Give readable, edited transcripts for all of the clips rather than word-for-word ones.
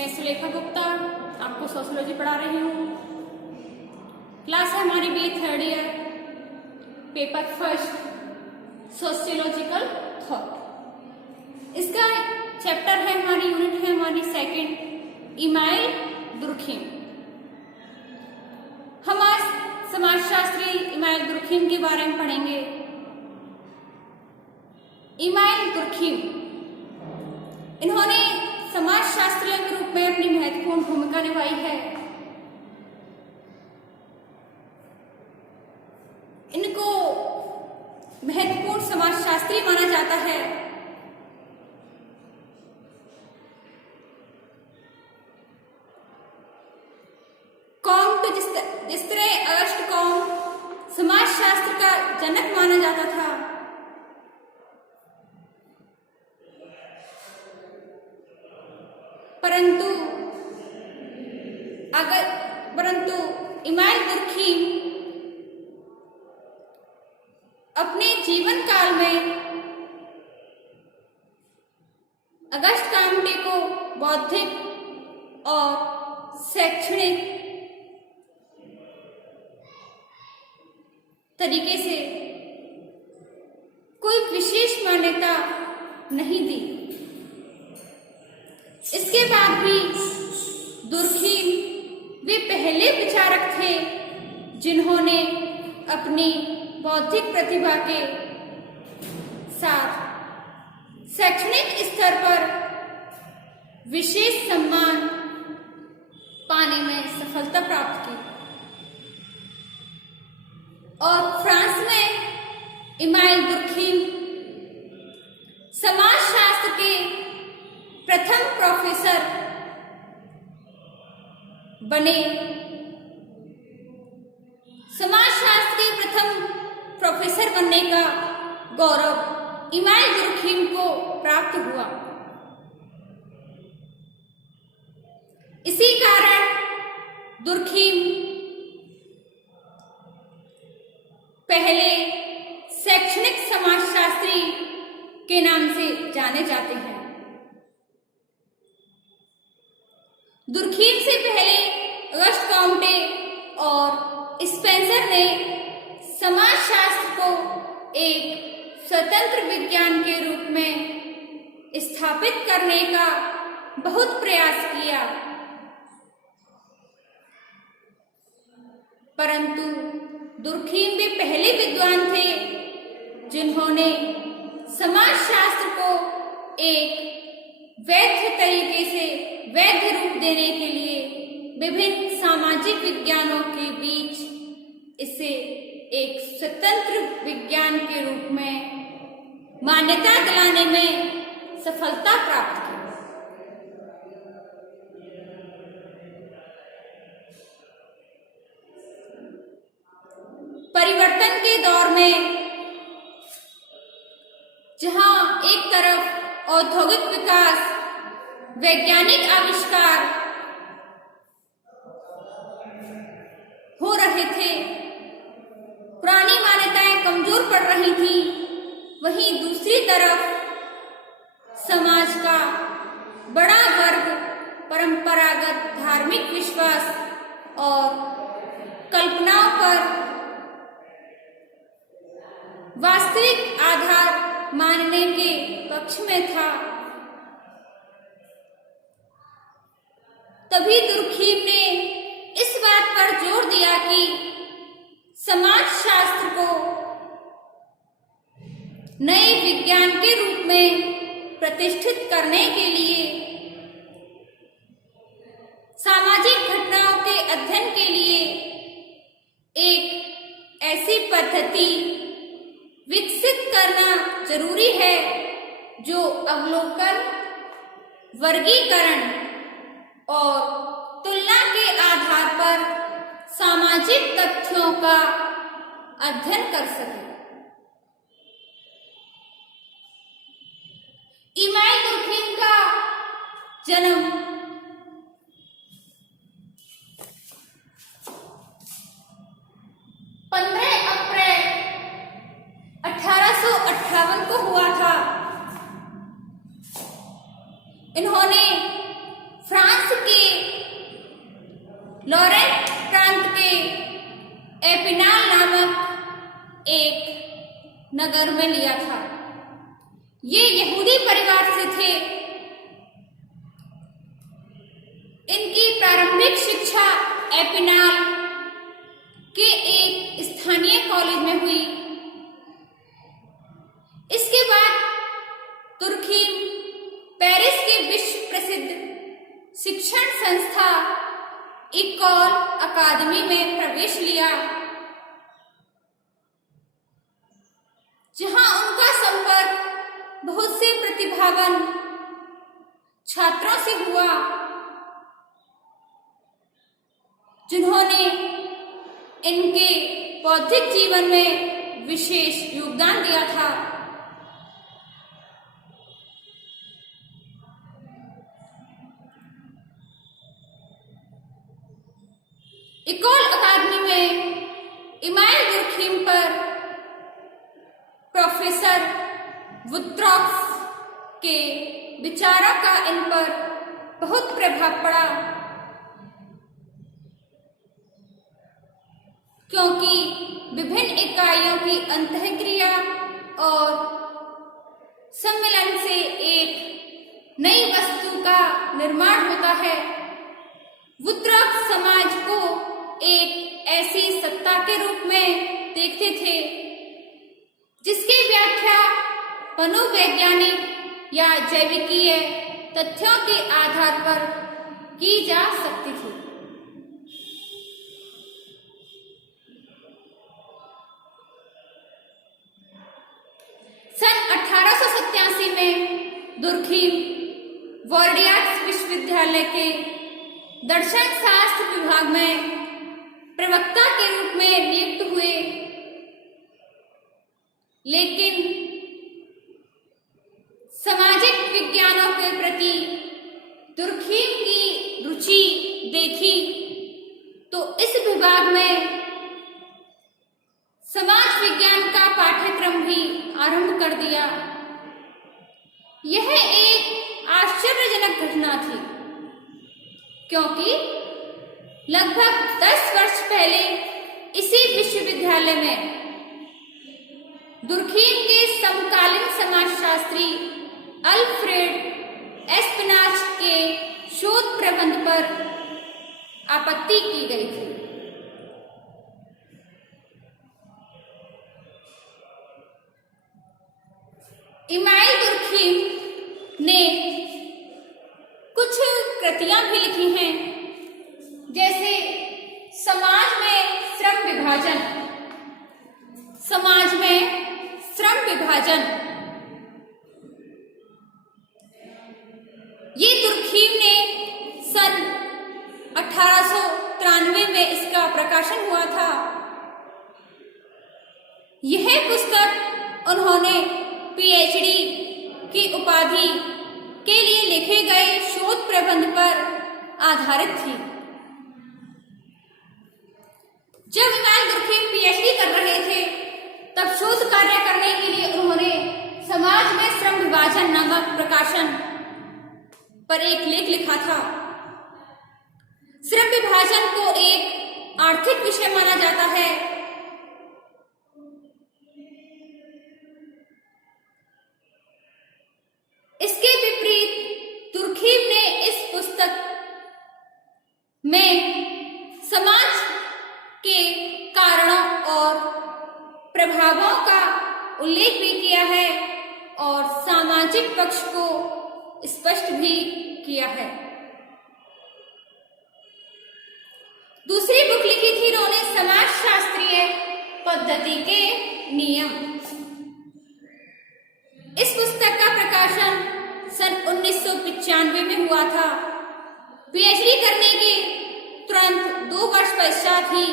मैं सुलेखा गुप्ता आपको सोशियोलॉजी पढ़ा रही हूँ। क्लास है हमारी B third year, paper first sociological thought. इसका चैप्टर है हमारी, यूनिट है हमारी सेकंड, इमाइल दुर्खिम। हम आज समाजशास्त्री इमाइल दुर्खिम के बारे में पढ़ेंगे। इमाइल दुर्खिम, इन्होंने समाजशास्त्रियों के रूप में अपनी महत्वपूर्ण भूमिका निभाई है। इनको महत्वपूर्ण समाजशास्त्री माना जाता है। जिस तरह अगस्ट कॉम्ट समाजशास्त्र का जनक माना जाता था, परंतु इमाइल दुर्खिम अपने जीवन काल में अगस्ट कॉम्टे को बौद्धिक और शैक्षणिक तरीके से कोई विशेष मान्यता नहीं दी। इसके बाद भी दुर्खिम वे पहले विचारक थे जिन्होंने अपनी बौद्धिक प्रतिभा के साथ शैक्षणिक स्तर पर विशेष सम्मान पाने में सफलता प्राप्त की। और फ्रांस में इमाइल दुर्खिम समाजशास्त्र के प्रथम प्रोफेसर बने। समाजशास्त्र के प्रथम प्रोफेसर बनने का गौरव इमाइल दुर्खिम को प्राप्त हुआ। इसी कारण दुर्खिम पहले शैक्षणिक समाजशास्त्री के नाम से जाने जाते हैं। दुर्खिम से पहले अगस्ट कॉम्टे और स्पेंसर ने समाजशास्त्र को एक स्वतंत्र विज्ञान के रूप में स्थापित करने का बहुत प्रयास किया, परंतु दुर्खिम भी पहले विद्वान थे जिन्होंने समाजशास्त्र को एक वैध तरीके से वैध रूप देने के लिए विभिन्न सामाजिक विज्ञानों के बीच इसे एक स्वतंत्र विज्ञान के रूप में मान्यता दिलाने में सफलता प्राप्त की। परिवर्तन के दौर में जहां एक तरफ औद्योगिक विकास, वैज्ञानिक आविष्कार हो रहे थे, पुरानी मान्यताएं कमजोर पड़ रही थी, वहीं दूसरी तरफ समाज का बड़ा वर्ग परंपरागत धार्मिक विश्वास और कल्पनाओं पर वास्तविक आधार मानने के पक्ष में था। तभी दुर्खिम ने इस बात पर जोर दिया कि समाजशास्त्र को नए विज्ञान के रूप में प्रतिष्ठित करने के लिए सामाजिक घटनाओं के अध्ययन के लिए एक ऐसी पद्धति विकसित करना जरूरी है जो अवलोकन, वर्गीकरण और तुलना के आधार पर सामाजिक तथ्यों का अध्ययन कर सके। इमाइल दुर्खिम का जन्म 15 अप्रैल 1858 को हुआ था। इन्होंने फ्रांस लॉरेंट प्रांत के एपिनाल नामक एक नगर में लिया था। ये यहूदी परिवार से थे। इनकी प्रारंभिक शिक्षा एपिनाल के एक स्थानीय कॉलेज में हुई। इसके बाद तुर्खीम पेरिस के विश्व प्रसिद्ध शिक्षण संस्था इकोल अकादमी में प्रवेश लिया, जहां उनका संपर्क बहुत से प्रतिभावान छात्रों से हुआ, जिन्होंने इनके बौद्धिक जीवन में विशेष योगदान दिया था। इकोल अकादमी में इमाइल दुर्खीम पर प्रोफेसर वुत्रॉक्स के विचारों का इन पर बहुत प्रभाव पड़ा, क्योंकि विभिन्न इकाइयों की अंतःक्रिया और सम्मिलन से एक नई वस्तु का निर्माण होता है। वुत्रॉक्स समाज को एक ऐसी सत्ता के रूप में देखते थे जिसकी व्याख्या मनोवैज्ञानिक या जैविकीय तथ्यों के आधार पर की जा सकती थी। सन 1887 में दुर्खीम वॉर्डियाक्स विश्वविद्यालय के दर्शन शास्त्र विभाग में प्रवक्ता के रूप में नियुक्त हुए, लेकिन सामाजिक विज्ञानों के प्रति दुर्खीम की रुचि देखी तो इस विभाग में समाज विज्ञान का पाठ्यक्रम भी आरंभ कर दिया। यह एक आश्चर्यजनक घटना थी, क्योंकि लगभग 10 वर्ष पहले इसी विश्वविद्यालय में दुर्खीम के समकालीन समाजशास्त्री अल्फ्रेड एस्पिनाच के शोध प्रबंध पर आपत्ति की गई थी। इमाइल दुर्खीम ने कुछ कृतियां भी लिखी हैं, जैसे समाज में श्रम विभाजन। समाज में श्रम विभाजन ये दुर्खीम ने सन 1893 में इसका प्रकाशन हुआ था। यह पुस्तक उन्होंने पीएचडी की उपाधि के लिए लिखे गए शोध प्रबंध पर आधारित थी। जब इमाइल दुर्खीम पीएचडी कर रहे थे, तब शोध कार्य करने के लिए उन्होंने समाज में श्रम विभाजन नामक प्रकाशन पर एक लेख लिखा था। श्रम विभाजन को एक आर्थिक विषय माना जाता है। इसके विपरीत दुर्खीम ने इस पुस्तक में समाज के कारणों और प्रभावों का उल्लेख भी किया है और सामाजिक पक्ष को स्पष्ट भी किया है। दूसरी बुक लिखी थी उन्होंने समाजशास्त्रीय पद्धति के नियम। इस पुस्तक का प्रकाशन सन 1995 में हुआ था। पीएचडी करने के तुरंत 2 वर्ष पश्चात ही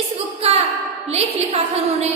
इस बुक का लेख लिखा था उन्होंने।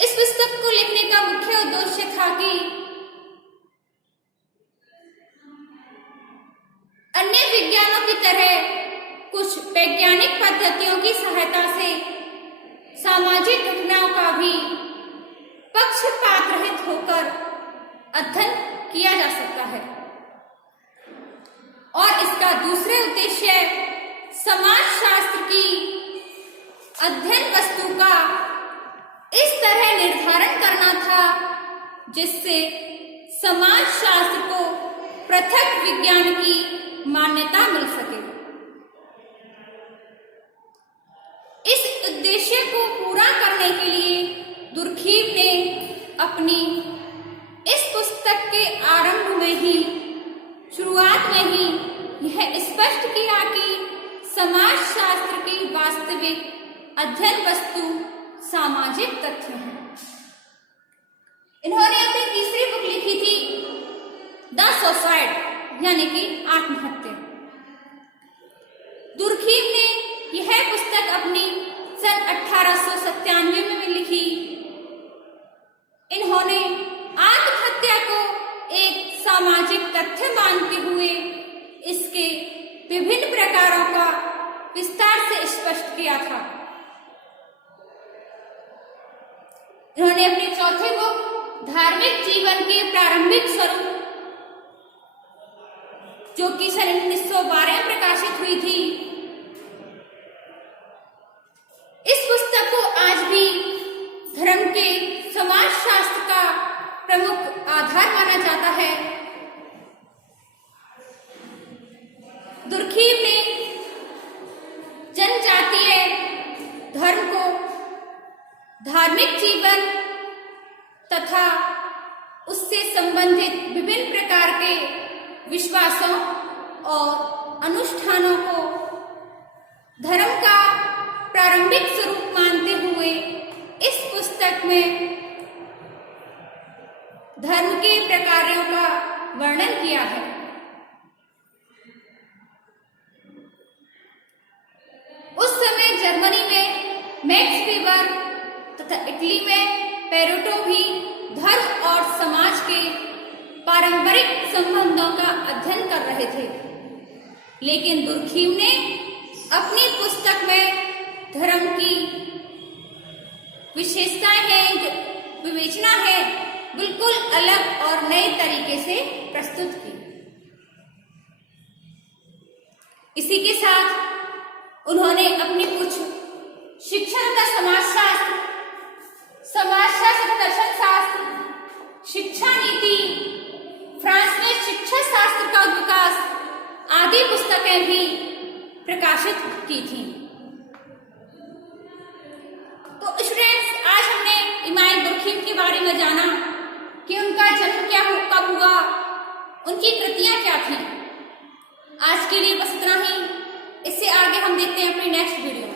इस पुस्तक को लिखने का मुख्य उद्देश्य था कि अन्य विज्ञानों की तरह कुछ वैज्ञानिक पद्धतियों की सहायता से सामाजिक घटनाओं का भी पक्षपात रहित होकर अध्ययन किया जा सकता है और इसका दूसरे उद्देश्य समाजशास्त्र की अध्ययन वस्तु का इस तरह निर्धारण करना था जिससे समाजशास्त्र को पृथक विज्ञान की मान्यता मिल सके। इस उद्देश्य को पूरा करने के लिए दुर्खीम ने अपनी इस पुस्तक के आरंभ में ही, शुरुआत में ही यह स्पष्ट किया कि समाजशास्त्र की वास्तविक अध्ययन वस्तु सामाजिक तथ्य है। इन्होंने अपनी तीसरी बुक लिखी थी द सुसाइड, यानी कि आत्महत्या। दुर्खीम ने यह पुस्तक अपनी सन 1897 में लिखी। इन्होंने आत्महत्या को एक सामाजिक तथ्य मानते हुए इसके विभिन्न प्रकारों का विस्तार से स्पष्ट किया था। इन्होंने अपनी चौथी बुक धार्मिक जीवन के प्रारंभिक स्वरूप, जो कि सन 1912 में प्रकाशित हुई थी, इस पुस्तक को आज भी धर्म के समाजशास्त्र का प्रमुख आधार माना जाता है। दुर्खीम ने जनजातीय धर्म को धार्मिक जीवन तथा उससे संबंधित विभिन्न प्रकार के विश्वासों और अनुष्ठानों को धर्म का प्रारंभिक स्वरूप मानते हुए इस पुस्तक में धर्म के प्रकारों का वर्णन किया है। उस समय जर्मनी में मैक्स वीबर तथा इटली में पेरेटो भी धर्म और समाज के पारंपरिक संबंधों का अध्ययन कर रहे थे, लेकिन दुर्खीम ने अपनी पुस्तक में धर्म की विशेषताएं हैं, जो विवेचना है, बिल्कुल अलग और नए तरीके से प्रस्तुत की। इसी के साथ उन्होंने अपनी कुछ शिक्षा तथा समाजशास्त्र, समाजशास्त्र, दर्शन शास्त्र, शिक्षा नीति, फ्रांस में शिक्षा शास्त्र का विकास आदि पुस्तकें भी प्रकाशित की थी। तो स्टूडेंट्स, आज हमने इमाम दुर्खीम के बारे में जाना कि उनका जन्म कब हुआ, उनकी कृतियां क्या थी। आज के लिए बस इतना ही। इससे आगे हम देखते हैं अपनी नेक्स्ट वीडियो में।